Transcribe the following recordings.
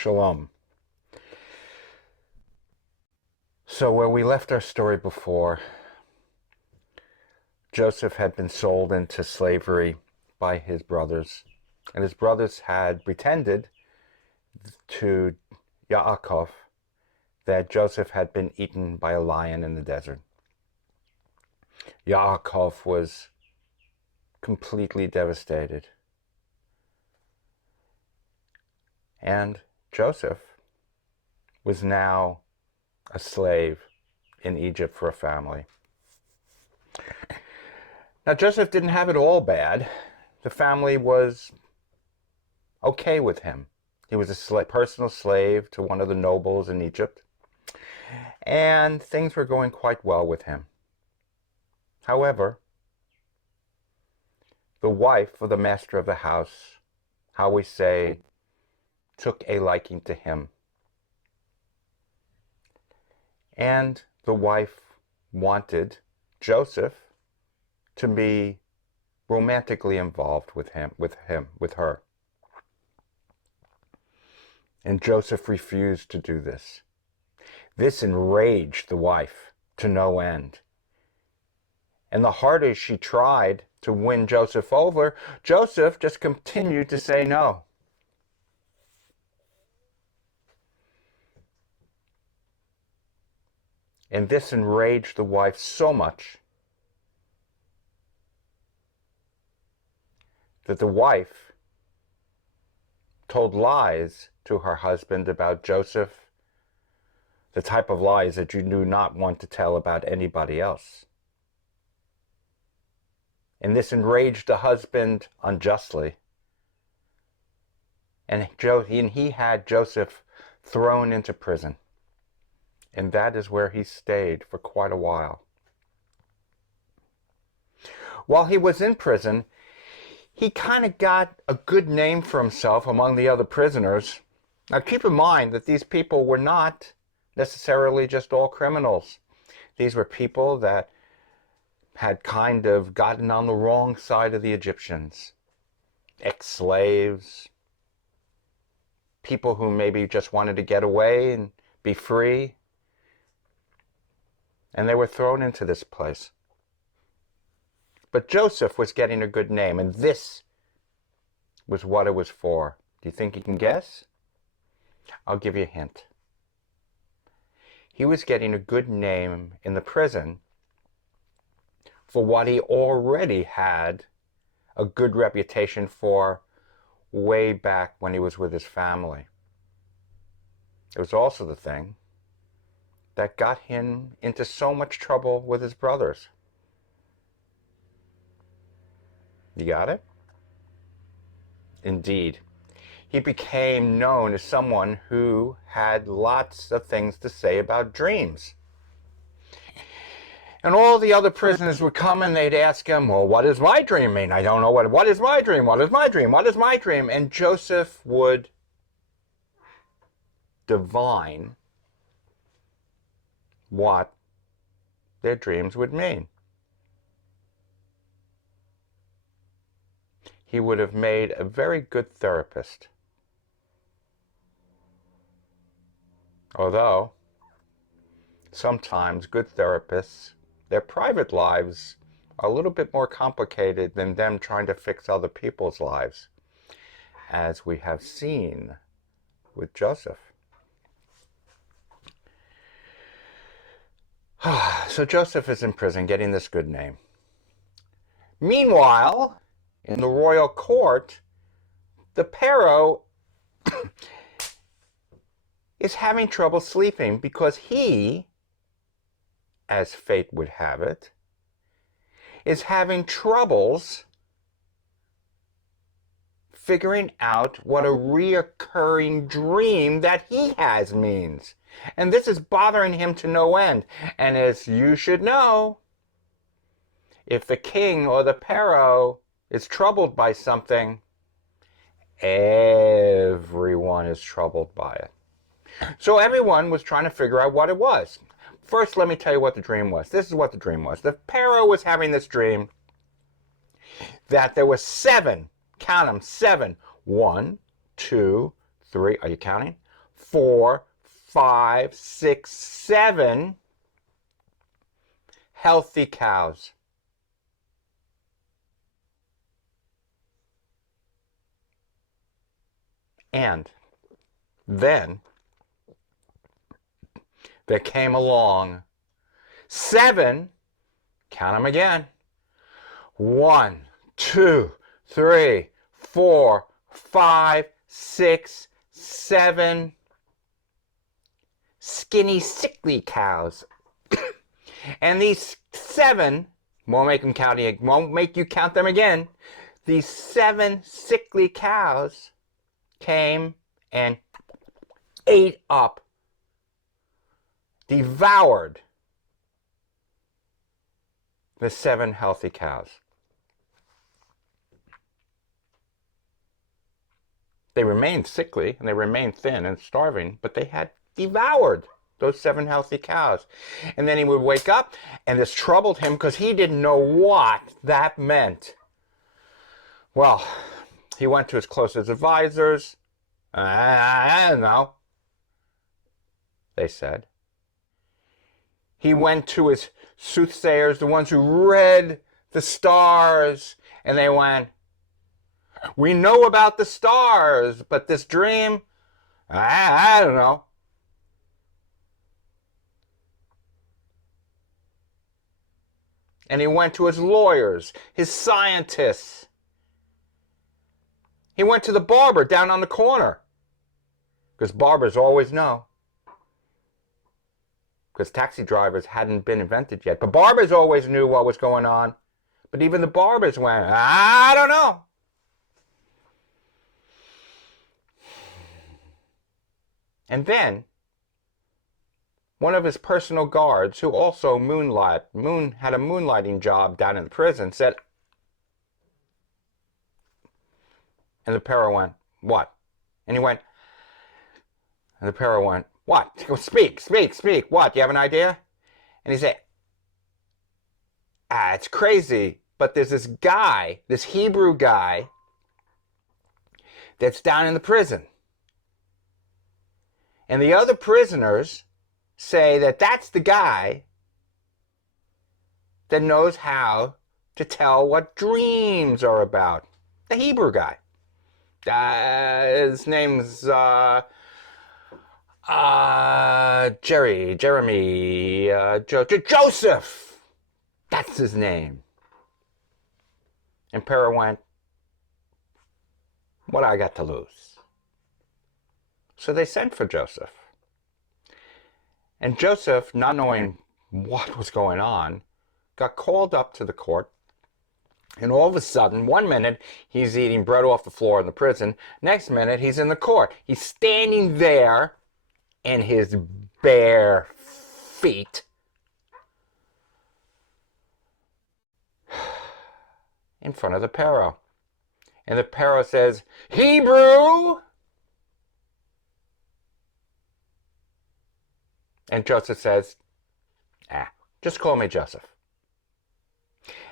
Shalom. So where we left our story before, Joseph had been sold into slavery by his brothers, and his brothers had pretended to Yaakov that Joseph had been eaten by a lion in the desert. Yaakov was completely devastated. And Joseph was now a slave in Egypt for a family. Now, Joseph didn't have it all bad. The family was okay with him. He was a personal slave to one of the nobles in Egypt, and things were going quite well with him. However, the wife of the master of the house, how we say, took a liking to him. And the wife wanted Joseph to be romantically involved with her. And Joseph refused to do this. This enraged the wife to no end. And the harder she tried to win Joseph over, Joseph just continued to say no. And this enraged the wife so much that the wife told lies to her husband about Joseph, the type of lies that you do not want to tell about anybody else. And this enraged the husband unjustly. And he had Joseph thrown into prison. And that is where he stayed for quite a while. While he was in prison, he kind of got a good name for himself among the other prisoners. Now keep in mind that these people were not necessarily just all criminals. These were people that had kind of gotten on the wrong side of the Egyptians. Ex-slaves, people who maybe just wanted to get away and be free. And they were thrown into this place. But Joseph was getting a good name, and this was what it was for. Do you think you can guess? I'll give you a hint. He was getting a good name in the prison for what he already had a good reputation for way back when he was with his family. It was also the thing that got him into so much trouble with his brothers. You got it? Indeed. He became known as someone who had lots of things to say about dreams. And all the other prisoners would come and they'd ask him, well, what does my dream mean? I don't know what is my dream? What is my dream? What is my dream? And Joseph would divine what their dreams would mean. He would have made a very good therapist. Although, sometimes good therapists, their private lives are a little bit more complicated than them trying to fix other people's lives, as we have seen with Joseph. So Joseph is in prison getting this good name. Meanwhile, in the royal court, the Pharaoh is having trouble sleeping because he, as fate would have it, is having troubles figuring out what a reoccurring dream that he has means. And this is bothering him to no end. And as you should know, if the king or the Pharaoh is troubled by something, everyone is troubled by it. So everyone was trying to figure out what it was. First, let me tell you what the dream was. This is what the dream was. The Pharaoh was having this dream that there were 7, count them, 7. 1, 2, 3, are you counting? 4, 5, 6, 7 healthy cows. And then there came along 7, count them again, 1, 2, 3, 4, 5, 6, 7 skinny, sickly cows. And these 7, won't make you count them again. These 7 sickly cows came and ate up, devoured the 7 healthy cows. They remained sickly and they remained thin and starving, but they had devoured those 7 healthy cows. And then he would wake up, and this troubled him because he didn't know what that meant. Well, he went to his closest advisors. I don't know, they said. He went to his soothsayers, the ones who read the stars, and they went, we know about the stars, but this dream, I don't know. And he went to his lawyers, his scientists. He went to the barber down on the corner, because barbers always know. Because taxi drivers hadn't been invented yet. But barbers always knew what was going on. But even the barbers went, I don't know. And then, one of his personal guards, who also had a moonlighting job down in the prison, said, and the Pharaoh went, what? And he went, and the Pharaoh went, what? He goes, speak, what? Do you have an idea? And he said, it's crazy, but there's this guy, this Hebrew guy, that's down in the prison. And the other prisoners say that that's the guy that knows how to tell what dreams are about. The Hebrew guy. His name's Jeremy, Joseph. That's his name. And Pharaoh went, what I got to lose? So they sent for Joseph. And Joseph, not knowing what was going on, got called up to the court. And all of a sudden, one minute, he's eating bread off the floor in the prison. Next minute, he's in the court. He's standing there in his bare feet, in front of the Pharaoh. And the Pharaoh says, Hebrew! And Joseph says, just call me Joseph.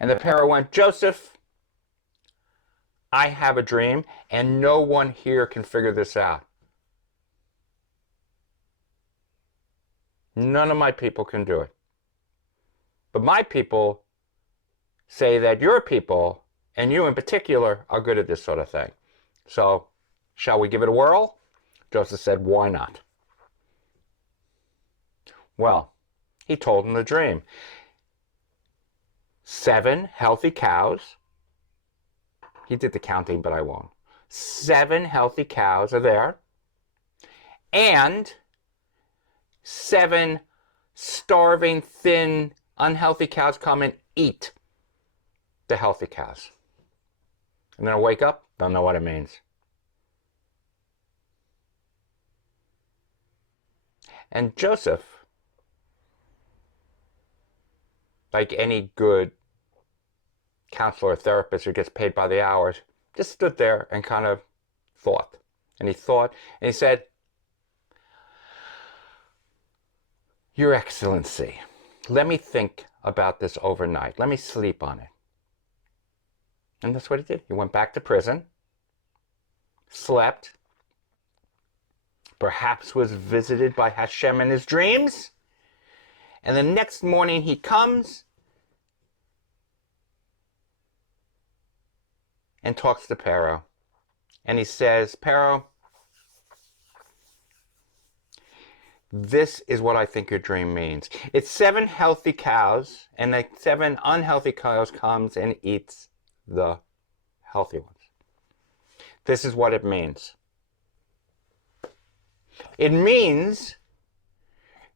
And the Pharaoh went, Joseph, I have a dream, and no one here can figure this out. None of my people can do it. But my people say that your people, and you in particular, are good at this sort of thing. So, shall we give it a whirl? Joseph said, why not? Well, he told him the dream. 7 healthy cows. He did the counting, but I won't. 7 healthy cows are there. And 7 starving, thin, unhealthy cows come and eat the healthy cows. And then I'll wake up, don't know what it means. And Joseph, like any good counselor or therapist who gets paid by the hours, just stood there and kind of thought. And he thought, and he said, Your Excellency, let me think about this overnight. Let me sleep on it. And that's what he did. He went back to prison, slept, perhaps was visited by Hashem in his dreams. And the next morning he comes and talks to Pharaoh. And he says, Pharaoh, this is what I think your dream means. It's 7 healthy cows, and the 7 unhealthy cows comes and eats the healthy ones. This is what it means. It means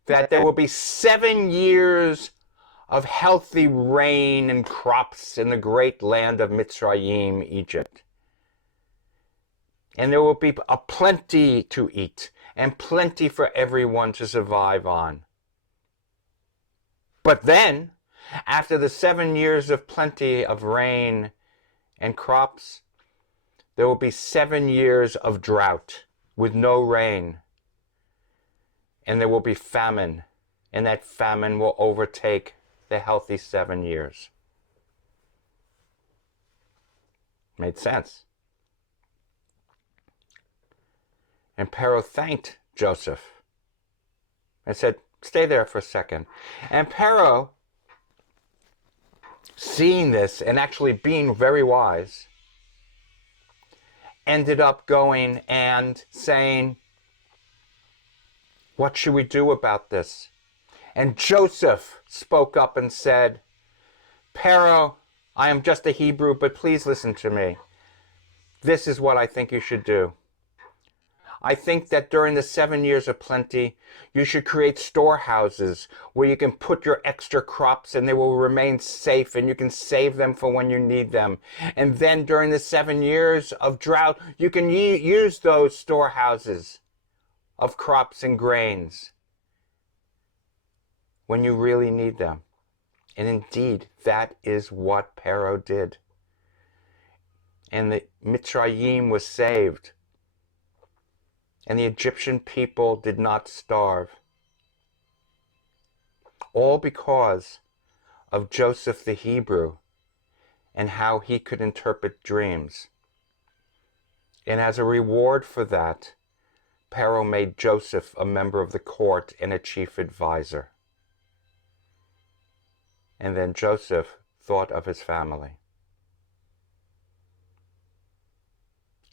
that there will be 7 years of healthy rain and crops in the great land of Mitzrayim, Egypt. And there will be a plenty to eat and plenty for everyone to survive on. But then, after the 7 years of plenty of rain and crops, there will be 7 years of drought with no rain. And there will be famine, and that famine will overtake the healthy 7 years. Made sense. And Pharaoh thanked Joseph and said, stay there for a second. And Pharaoh, seeing this and actually being very wise, ended up going and saying, what should we do about this? And Joseph spoke up and said, Pharaoh, I am just a Hebrew, but please listen to me. This is what I think you should do. I think that during the 7 years of plenty, you should create storehouses where you can put your extra crops and they will remain safe and you can save them for when you need them. And then during the 7 years of drought, you can use those storehouses of crops and grains when you really need them. And indeed, that is what Pharaoh did. And the Mitzrayim was saved. And the Egyptian people did not starve. All because of Joseph the Hebrew and how he could interpret dreams. And as a reward for that, Pharaoh made Joseph a member of the court and a chief advisor. And then Joseph thought of his family.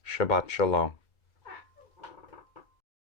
Shabbat Shalom.